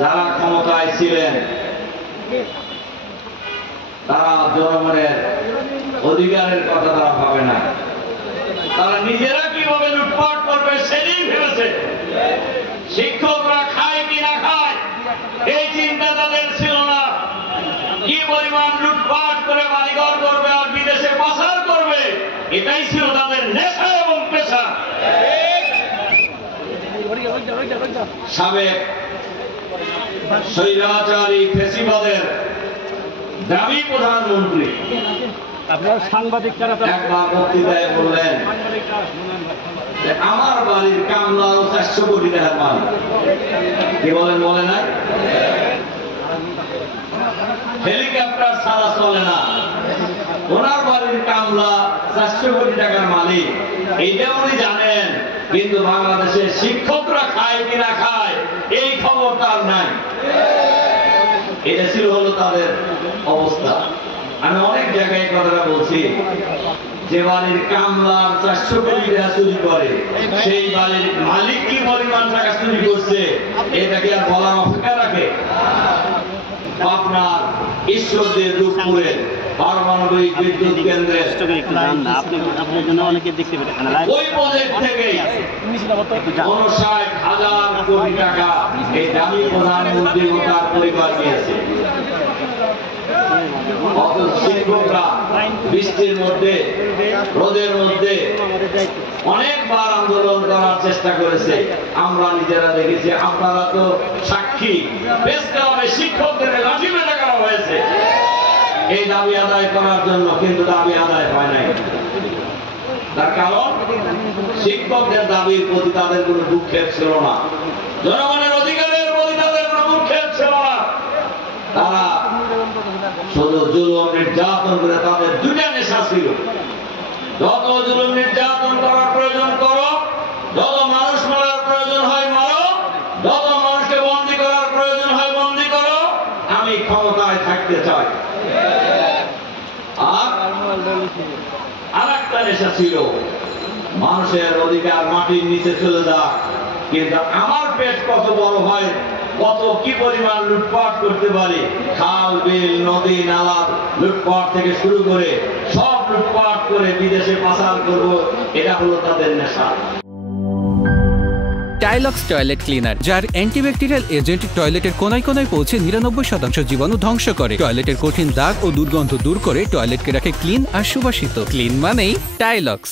যারা ক্ষমতায় ছিলেন তারা জনগণের অধিকারের কথা তারা ভাবে না, তারা নিজেরা কিভাবে লুটপাট করবে সেদিন ভেবেছে। শিক্ষকরা খায় কি না খায় এই চিন্তা তাদের ছিল না। কি পরিমাণ লুটপাট করে বাড়িঘর করবে আর বিদেশে পাচার করবে, এটাই ছিল তাদের নেশা এবং পেশা। সাবেক স্বৈরাচারী ফ্যাসিবাদের দাবি প্রধানমন্ত্রী একবার বক্তৃতায় বললেন যে আমার বাড়ির কামলা 400 কোটি টাকার মালিক। কি বলেন? বলে নাই? হেলিকপ্টার ছাড়া চলে না, ওনার বাড়ির কামলা 400 কোটি টাকার মালিক, এইটা উনি জানেন। কিন্তু বাংলাদেশের শিক্ষকরা খায় কিনা খায় এই খবর তার নাই। এটা ছিল হলো তাদের অবস্থা। আমি অনেক জায়গায় কথাটা বলছি, যে বাড়ির কামলা 400 কোটি টাকা চুরি করে সেই বাড়ির মালিক কি পরিমাণ টাকা চুরি করছে এটাকে আর বলার অপেক্ষা রাখে? পাবনার ঈশ্বরদের রূপপুরে পারমাণবিক বিদ্যুৎ কেন্দ্রে ওই প্রজেক্ট থেকে 59,000 কোটি টাকা এই দাবি প্রধানমন্ত্রী ও তার পরিবার নিয়েছে। শিক্ষকরা বৃষ্টির মধ্যে রোদের মধ্যে অনেকবার আন্দোলন করার চেষ্টা করেছে, আমরা নিজেরা দেখেছি, আপনারা তো সাক্ষী। শিক্ষকদের লাঠি পেটা করা হয়েছে এই দাবি আদায় করার জন্য, কিন্তু দাবি আদায় হয় নাই। তার কারণ শিক্ষকদের দাবির প্রতি তাদের কোনো দুঃখের ছিল না, জনগণের অধিকারের প্রতি তাদের কোনো দুঃখের ছিল না। তারা শুধু জুলুম নির্যাতন করে, তাদের দুইটা নেশা ছিল। যত জুলুম নির্যাতন করার প্রয়োজন করো, যত মানুষ মারার প্রয়োজন হয় মারো, যত মানুষকে বন্দী করার প্রয়োজন হয় বন্দী করো, আমি ক্ষমতায় থাকতে চাই। আর একটা নেশা ছিল মানুষের অধিকার মাটির নিচে চলে যাক, কিন্তু আমার পেট কত বড় হয়, কত কি পরিমাণ লুটপাট করতে পারি, খাল বিল নদী নালা লুটপাট থেকে শুরু করে সব লুটপাট করে বিদেশে পাচার করব, এটা হলো তাদের নেশা। টাইলক্স টয়লেট ক্লিনার, যার অ্যান্টিব্যাকটেরিয়াল এজেন্ট টয়লেটের কোনায় কোনায় পৌঁছে 99% জীবাণু ধ্বংস করে, টয়লেটের কঠিন দাগ ও দুর্গন্ধ দূর করে টয়লেটকে রাখে ক্লিন আর সুবাসিত। ক্লিন মানেই টাইলক্স।